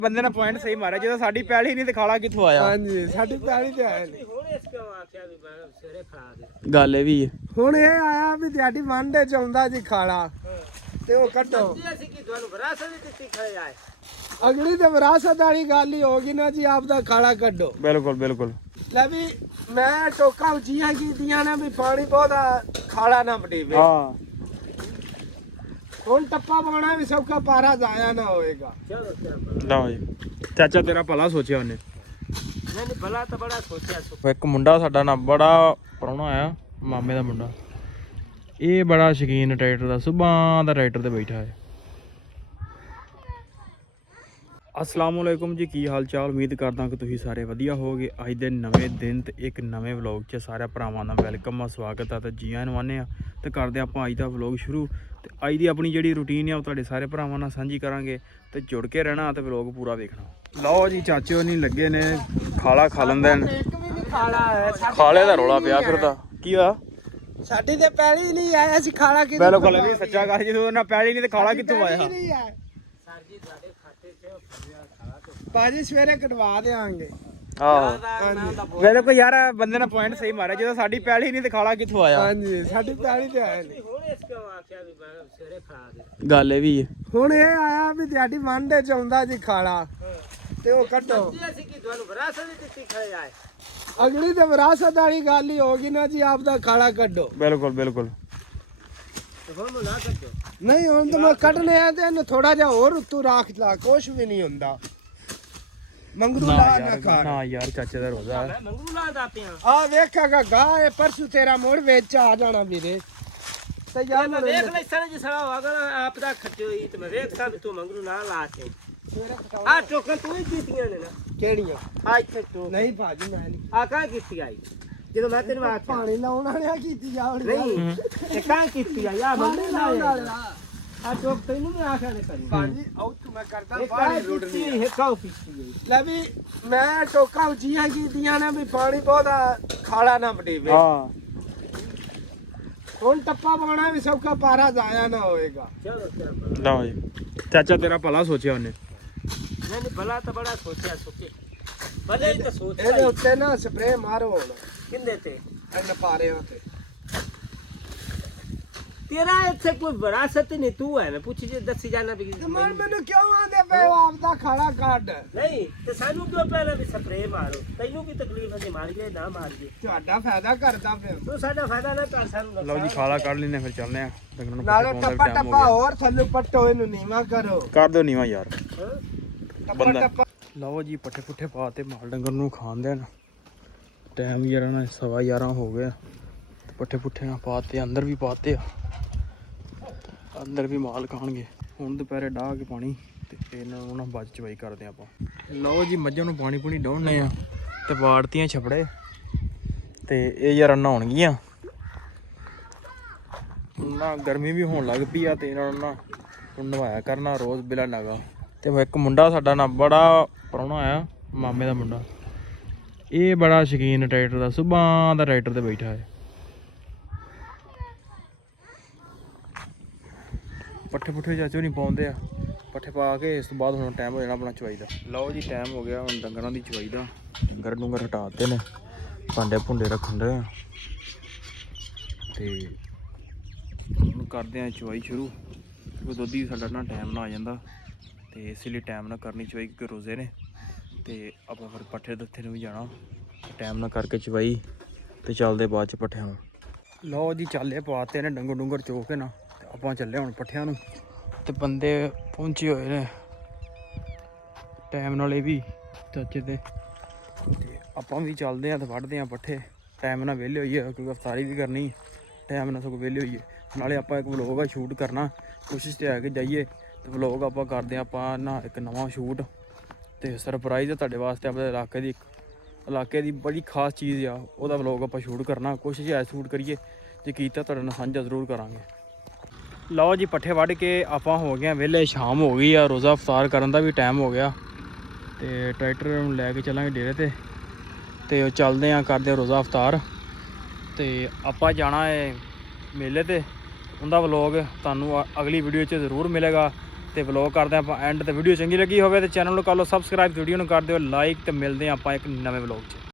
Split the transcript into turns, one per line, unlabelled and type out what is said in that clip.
ਬੰਦੇ ਨੇ ਪੁਆਇੰਟ ਸਹੀ ਮਾਰਿਆ, ਜਦੋਂ ਸਾਡੀ ਪੈਲੀ ਨਹੀਂ ਤੇ ਖਾਲਾ ਕਿੱਥੋਂ ਆਇਆ।
ਹਾਂਜੀ ਸਾਡੀ ਪੈਲੀ ਤੇ ਆਇਆ ਨਹੀਂ।
ਗੱਲ ਇਹ ਵੀ ਹੈ,
ਹੁਣ ਇਹ ਆਇਆ ਵੀ ਤੁਹਾਡੀ ਵਾਂਡੇ ਚ ਆਉਂਦਾ ਜੀ ਖਾਲਾ ਤੇ ਉਹ ਕੱਢੋ। ਅਗਲੀ ਤੇ ਵਿਰਾਸਤ ਵਾਲੀ ਗੱਲ ਹੀ ਹੋਗੀ ਨਾ ਜੀ, ਆਪ ਦਾ ਖਾਲਾ ਕੱਢੋ।
ਬਿਲਕੁਲ ਬਿਲਕੁਲ।
ਲੈ ਵੀ ਮੈਂ ਟੋਕਾ ਉੱਚੀਆਂ ਕੀਤੀਆਂ ਨੇ ਵੀ ਪਾਣੀ ਬਹੁਤਾ ਖਾਲਾ ਨਾ ਵਡੇਵੇ।
ਹਾਂ
ਹੁਣ ਟੱਪਾ ਪਾਉਣਾ ਵੀ ਸੌਖਾ, ਪਾਰਾ ਜਾਇਆ ਨਾ ਹੋਏਗਾ।
ਲਓ ਜੀ, ਚਾਚਾ ਤੇਰਾ ਭਲਾ ਸੋਚਿਆ ਉਹਨੇ।
ਨਹੀਂ ਭਲਾ ਤਾਂ ਬੜਾ ਸੋਚਿਆ।
ਇੱਕ ਮੁੰਡਾ ਸਾਡਾ ਨਾ ਬੜਾ ਪ੍ਰਾਹੁਣਾ ਆਇਆ, ਮਾਮੇ ਦਾ ਮੁੰਡਾ। ਇਹ ਬੜਾ ਸ਼ੌਕੀਨ ਟਰੈਕਟਰ ਦਾ, ਸੁਬਾਹ ਦਾ ਟਰੈਕਟਰ ਤੇ ਬੈਠਾ ਹੈ। ਅਸਲਾਮ ਵਾਲੇਕੁਮ ਜੀ, ਕੀ ਹਾਲ ਚਾਲ? ਉਮੀਦ ਕਰਦਾ ਕਿ ਤੁਸੀਂ ਸਾਰੇ ਵਧੀਆ ਹੋਵੋਗੇ। ਅੱਜ ਦੇ ਨਵੇਂ ਦਿਨ ਤੇ ਇੱਕ ਨਵੇਂ ਵਲੌਗ 'ਚ ਸਾਰੇ ਭਰਾਵਾਂ ਦਾ ਵੈਲਕਮ ਆ, ਸਵਾਗਤ ਆ ਤੇ ਜੀ ਆਇਆਂ ਨੂੰ ਆਨੇ ਆ। ਤੇ ਕਰਦੇ ਆਪਾਂ ਅੱਜ ਦਾ ਵਲੌਗ ਸ਼ੁਰੂ। ਤੇ ਅੱਜ ਦੀ ਆਪਣੀ ਜਿਹੜੀ ਰੂਟੀਨ ਆ ਉਹ ਤੁਹਾਡੇ ਸਾਰੇ ਭਰਾਵਾਂ ਨਾਲ ਸਾਂਝੀ ਕਰਾਂਗੇ, ਤੇ ਜੁੜ ਕੇ ਰਹਿਣਾ ਤੇ ਵਲੌਗ ਪੂਰਾ ਵੇਖਣਾ। ਲਓ ਜੀ, ਚਾਚੇ ਉਹ ਨਹੀਂ ਲੱਗੇ ਨੇ ਖਾਲਾ ਖਾ ਲੈਂਦੇ ਨੇ।
ਇੱਕ ਵੀ ਨਹੀਂ ਖਾਲਾ ਹੈ
ਖਾਲੇ ਦਾ ਰੌਲਾ ਪਿਆ ਫਿਰਦਾ। ਕੀ ਹੋਇਆ?
ਸਾਡੀ ਤੇ ਪੈਲੀ ਨਹੀਂ ਆਇਆ ਸੀ ਖਾਲਾ ਕਿਤੇ।
ਬਿਲਕੁਲ ਵੀ ਸੱਚਾ ਗੱਲ, ਜਦੋਂ ਉਹਨਾਂ ਪੈਲੀ ਨਹੀਂ ਤੇ ਖਾਲਾ ਕਿੱਥੋਂ ਆਇਆ।
ਭਾਜੀ ਸਵੇਰੇ ਕਟਵਾ ਦੇਾਂਗੇ।
ਆਹੋ ਬਿਲਕੁਲ ਯਾਰ, ਬੰਦੇ ਨੇ ਪੁਆਇੰਟ ਸਹੀ ਮਾਰਿਆ, ਜਦੋਂ ਸਾਡੀ ਪੈਲੀ ਨਹੀਂ ਤੇ ਖਾਲਾ ਕਿੱਥੋਂ ਆਇਆ।
ਹਾਂਜੀ ਸਾਡੀ ਪੈਲੀ ਤੇ ਆਇਆ ਨਹੀਂ।
ਗੱਲ ਇਹ ਵੀ ਹੈ,
ਹੁਣ ਇਹ ਆਇਆ ਵੀ ਤੁਹਾਡੀ ਵਾਂਡੇ ਚ ਆਉਂਦਾ ਜੀ ਖਾਲਾ ਤੇ ਉਹ ਕੱਢੋ। ਅਗਲੀ ਤੇ ਵਿਰਾਸਤ ਵਾਲੀ ਗੱਲ ਹੀ ਹੋਗੀ ਨਾ ਜੀ, ਆਪ ਦਾ ਖਾਲਾ ਕੱਢੋ।
ਬਿਲਕੁਲ ਬਿਲਕੁਲ।
ਨਹੀਂ ਹੁਣ ਤਾਂ ਮੈਂ ਕੱਢਨੇ ਆ ਤੇ ਇਹਨੂੰ ਥੋੜਾ ਜਿਹਾ ਹੋਰ ਉੱਤੋਂ ਰੱਖ ਲਾ, ਕੁਛ ਵੀ ਨਹੀਂ ਹੁੰਦਾ। ਮੰਗਰੂ ਲਾ ਨਾ ਕਰ
ਨਾ ਯਾਰ, ਚਾਚੇ ਦਾ ਰੋਜ਼ਾ ਹੈ।
ਆ ਵੇਖਾਗਾ ਗਾ, ਇਹ ਪਰਸੂ ਤੇਰਾ ਮੋੜ ਵਿੱਚ ਆ ਜਾਣਾ ਵੀਰੇ। ਤੇ ਯਾਰ
ਮੈਂ ਵੇਖ ਲੈ ਸਣ ਜਿ ਸਾਲਾ ਹੋਗਾ ਨਾ, ਆਪ ਦਾ ਖੱਟੋਈ ਤੇ ਮੈਂ ਵੇਖ ਸਾਂ ਤੂੰ ਮੰਗਰੂ ਨਾ ਲਾ ਕੇ ਆ ਟੋਕਨ ਤੂੰ ਹੀ ਕੀਤੀਆਂ ਨੇ ਨਾ।
ਕਿਹੜੀਆਂ?
ਆ ਇੱਥੇ ਟੋਕ
ਨਹੀਂ ਭਾਜੀ ਮੈਂ ਨਹੀਂ।
ਆ ਕਾਂ ਕੀਤੀ ਆਈ ਜਦੋਂ ਮੈਂ ਤੈਨੂੰ ਆਖਿਆ
ਪਾਣੀ ਲਾਉਣ ਵਾਲਿਆ ਕੀਤੀ ਜਾਵਣੀ।
ਨਹੀਂ ਇਹ ਕਾਂ ਕੀਤੀ ਆ ਯਾ
ਪਾਣੀ
ਮੰਗਰੂ
ਲਾਉਣ
ਨਾ
ਵਾਲਿਆ।
ਆ ਟੋਕ ਤੈਨੂੰ ਮੈਂ ਆਖਿਆ ਨੇ ਕਰੀ
ਭਾਜੀ ਉਹ ਤੂੰ ਮੈਂ ਕਰਦਾ
ਇਹ
ਪਾਣੀ
ਕਾਂ
ਰੋਡ
ਕੀਤੀ
ਨਹੀਂ।
ਇਹ ਕਾਂ ਕੀਤੀ ਗਈ।
ਲੈ ਵੀ ਮੈਂ ਟੋਕਾ ਉੱਚੀਆਂ ਕੀਤੀਆਂ ਨੇ ਵੀ ਪਾਣੀ ਬਹੁਤਾ ਖਾਲਾ ਨਾ ਵਡੇਵੇ।
ਹਾਂ
ਹੁਣ ਟੱਪਾ ਪਾਉਣਾ ਵੀ ਸੌਖਾ, ਪਾਰਾ ਜਾਇਆ ਨਾ ਹੋਏਗਾ।
ਚਲੋ ਚਲੋ
ਲਓ ਜੀ, ਚਾਚਾ ਤੇਰਾ ਭਲਾ ਸੋਚਿਆ ਉਹਨੇ।
ਨਹੀਂ ਭਲਾ ਤਾਂ ਬੜਾ ਸੋਚਿਆ ਸੁਕੇ ਭਲੇ ਹੀ ਤਾਂ ਸੋਚਿਆ
ਇਹਦੇ ਉੱਤੇ ਨਾ ਸਪਰੇ ਮਾਰੋ ਹੁਣ
ਕਿੰਦੇ ਤੇ
ਇਹਨ ਪਾਰਿਆਂ ਤੇ।
ਤੇਰਾ ਇੱਥੇ ਕੋਈ ਵਿਰਾਸਤ ਨਹੀਂ, ਤੂੰ ਹੈ ਮੈਂ ਪੁੱਛੀ ਜੇ ਦੱਸੀ ਜਾਣਾ ਵੀ
ਤੇ ਮੈਨੂੰ ਕਿਉਂ ਆਂਦੇ ਪਏ ਹੋ ਆਪਦਾ ਖਾਲਾ ਕੱਢ?
ਨਹੀਂ ਤੇ ਸਾਨੂੰ ਕਿਉਂ ਪਹਿਲਾਂ ਵੀ ਸਪਰੇ ਮਾਰੋ? ਤੈਨੂੰ ਕੀ ਤਕਲੀਫ ਹੈ ਜੇ ਮਾਰ ਗਏ ਨਾ ਮਾਰ ਗਏ?
ਤੁਹਾਡਾ ਫਾਇਦਾ ਕਰਦਾ ਫਿਰ।
ਤੂੰ ਸਾਡਾ ਫਾਇਦਾ ਨਾ ਕਰ ਸਾਨੂੰ।
ਲਓ ਜੀ, ਖਾਲਾ ਕੱਢ ਲੈਨੇ, ਫਿਰ ਚੱਲਦੇ ਆ। ਡੰਗਰਾਂ ਨੂੰ
ਨਾਲੇ
ਪੱਠੇ ਪਾਉਣ
ਟੱਪਾ
ਦਾ time ਹੋ
ਟੱਪਾ
ਗਿਆ।
ਹੋਰ ਥੱਲੇ ਪੱਟੋ, ਇਹਨੂੰ ਨੀਵਾ ਕਰੋ।
ਕਰ ਦਿਓ ਨੀਵਾ ਯਾਰ।
ਟੱਪਾ
ਬੰਦਾ।
ਟੱਪਾ
ਲਓ ਜੀ, ਪੱਠੇ ਪੁੱਠੇ ਪਾ ਤੇ ਮਾਲ ਡੰਗਰ ਨੂੰ ਖਾਣ ਦੇਣ। ਟਾਈਮ ਯਾਰ ਨਾ 11:15 ਹੋ ਗਿਆ। ਪੱਠੇ ਪੁੱਠੇ ਨਾਲ ਪਾਤੇ, ਅੰਦਰ ਵੀ ਪਾਤੇ ਆ, ਅੰਦਰ ਵੀ ਮਾਲ ਖਾਣਗੇ। ਹੁਣ ਦੁਪਹਿਰੇ ਡਾਹ ਕੇ ਪਾਣੀ ਤੇ ਇਹਨਾਂ ਨੂੰ ਨਾ ਬਾਅਦ ਚਵਾਈ ਕਰਦੇ ਆਪਾਂ। ਲਓ ਜੀ, ਮੱਝਾਂ ਨੂੰ ਪਾਣੀ ਪੂਣੀ ਡਾਉਣੇ ਆ ਤੇ ਵਾੜਤੀਆਂ ਛਪੜੇ ਤੇ ਇਹ ਯਾਰ ਨਹਾਉਣਗੀਆਂ ਨਾ। ਗਰਮੀ ਵੀ ਹੋਣ ਲੱਗ ਪਈ ਆ ਤੇ ਇਹਨਾਂ ਨੂੰ ਨਾ ਹੁਣ ਨਵਾਇਆ ਕਰਨਾ ਰੋਜ਼ ਬਿਲਾ ਨਗਾ। ਤੇ ਇੱਕ ਮੁੰਡਾ ਸਾਡਾ ਨਾ ਬੜਾ ਪ੍ਰਾਹੁਣਾ ਆਇਆ, ਮਾਮੇ ਦਾ ਮੁੰਡਾ। ਇਹ ਬੜਾ ਸ਼ੌਕੀਨ ਟਰੈਕਟਰ ਦਾ, ਸੁਬਾਹ ਦਾ ਟਰੈਕਟਰ ਤੇ ਬੈਠਾ ਹੈ। ਪੱਠੇ ਪੁੱਠੇ ਚਾਚੋ ਨਹੀਂ ਪਾਉਂਦੇ ਆ, ਪੱਠੇ ਪਾ ਕੇ ਇਸ ਤੋਂ ਬਾਅਦ ਹੁਣ ਟਾਈਮ ਹੋ ਜਾਣਾ ਆਪਣਾ ਚਵਾਈ ਦਾ। ਲਓ ਜੀ, ਟਾਈਮ ਹੋ ਗਿਆ ਹੁਣ ਡੰਗਰਾਂ ਦੀ ਚਵਾਈ ਦਾ। ਡੰਗਰ ਡੁੰਗਰ ਹਟਾ ਦਿੱਤੇ ਨੇ, ਭਾਂਡੇ ਭੁੰਡੇ ਰੱਖਣ ਦੇ ਤੇ ਹੁਣ ਕਰਦੇ ਆ ਚਵਾਈ ਸ਼ੁਰੂ। ਕਿਉਂਕਿ ਦੁੱਧ ਹੀ ਸਾਡਾ ਨਾ ਟਾਈਮ ਨਾਲ ਆ ਜਾਂਦਾ ਤੇ ਇਸ ਲਈ ਟਾਈਮ ਨਾਲ ਕਰਨੀ ਚਵਾਈ, ਕਿਉਂਕਿ ਰੋਜ਼ੇ ਨੇ ਤੇ ਆਪਾਂ ਫਿਰ ਪੱਠੇ ਦੱਥੇ ਨੂੰ ਵੀ ਜਾਣਾ। ਟਾਈਮ ਨਾਲ ਕਰਕੇ ਚਵਾਈ ਤੇ ਚੱਲਦੇ ਬਾਅਦ ਚ ਪੱਠਿਆਂ ਨੂੰ। ਲਓ ਜੀ, ਚਾਲੇ ਪਾਤੇ ਨੇ ਡੰਗਰ ਡੁੰਗਰ ਚੋ ਕੇ ਨਾ, ਤੇ ਆਪਾਂ ਚੱਲੇ ਹੁਣ ਪੱਠਿਆਂ ਨੂੰ। ਤੇ ਬੰਦੇ ਪਹੁੰਚੇ ਹੋਏ ਨੇ ਟਾਈਮ ਨਾਲ, ਇਹ ਵੀ ਚਾਚੇ ਤੇ ਆਪਾਂ ਵੀ ਚੱਲਦੇ ਆ ਤੇ ਵੱਢਦੇ ਆ ਪੱਠੇ। ਟਾਈਮ ਨਾਲ ਵਿਹਲੇ ਹੋਈਏ, ਕਿਉਂਕਿ ਅਫਤਾਰੀ ਵੀ ਕਰਨੀ, ਟਾਈਮ ਨਾਲ ਸਗੋਂ ਵਿਹਲੇ ਹੋਈਏ। ਨਾਲੇ ਆਪਾਂ ਇੱਕ ਵਲੋਗ ਆ ਸ਼ੂਟ ਕਰਨਾ, ਕੋਸ਼ਿਸ਼ ਤੇ ਆ ਕੇ ਜਾਈਏ ਤੇ ਵਲੋਗ ਆਪਾਂ ਕਰਦੇ ਹਾਂ ਆਪਾਂ ਨਾ ਇੱਕ ਨਵਾਂ ਸ਼ੂਟ ਤੇ ਸਰਪ੍ਰਾਈਜ਼ ਆ ਤੁਹਾਡੇ ਵਾਸਤੇ। ਆਪਣੇ ਇਲਾਕੇ ਦੀ ਬੜੀ ਖਾਸ ਚੀਜ਼ ਆ, ਉਹਦਾ ਵਲੋਗ ਆਪਾਂ ਸ਼ੂਟ ਕਰਨਾ। ਕੋਸ਼ਿਸ਼ ਹੈ ਸ਼ੂਟ ਕਰੀਏ, ਜੇ ਕੀਤਾ ਤੁਹਾਡੇ ਨਾਲ ਸਾਂਝਾ ਜ਼ਰੂਰ ਕਰਾਂਗੇ। ਲਓ ਜੀ, ਪੱਠੇ ਵੱਢ ਕੇ ਆਪਾਂ ਹੋ ਗਏ ਵਿਹਲੇ, ਸ਼ਾਮ ਹੋ ਗਈ ਆ, ਰੋਜ਼ਾ ਇਫਤਾਰ ਕਰਨ ਦਾ ਵੀ ਟਾਈਮ ਹੋ ਗਿਆ ਤੇ ਟਰੈਕਟਰ ਨੂੰ ਲੈ ਕੇ ਚੱਲਾਂਗੇ ਡੇਰੇ ਤੇ ਚੱਲਦੇ ਆ, ਕਰਦੇ ਰੋਜ਼ਾ ਇਫਤਾਰ। ਤੇ ਆਪਾਂ ਜਾਣਾ ਹੈ ਮੇਲੇ ਤੇ, ਉਹਦਾ ਵਲੋਗ ਤੁਹਾਨੂੰ ਅਗਲੀ ਵੀਡੀਓ 'ਚ ਜ਼ਰੂਰ ਮਿਲੇਗਾ। ਤੇ ਵਲੌਗ ਕਰਦੇ ਆਪਾਂ ਐਂਡ ਤੇ। ਵੀਡੀਓ ਚੰਗੀ ਲੱਗੀ ਹੋਵੇ ਤੇ ਚੈਨਲ ਨੂੰ ਕਰ ਲਓ ਸਬਸਕ੍ਰਾਈਬ, ਵੀਡੀਓ ਨੂੰ ਕਰ ਦਿਓ ਲਾਈਕ ਤੇ ਮਿਲਦੇ ਹਾਂ ਆਪਾਂ ਇੱਕ ਨਵੇਂ ਵਲੌਗ 'ਚ।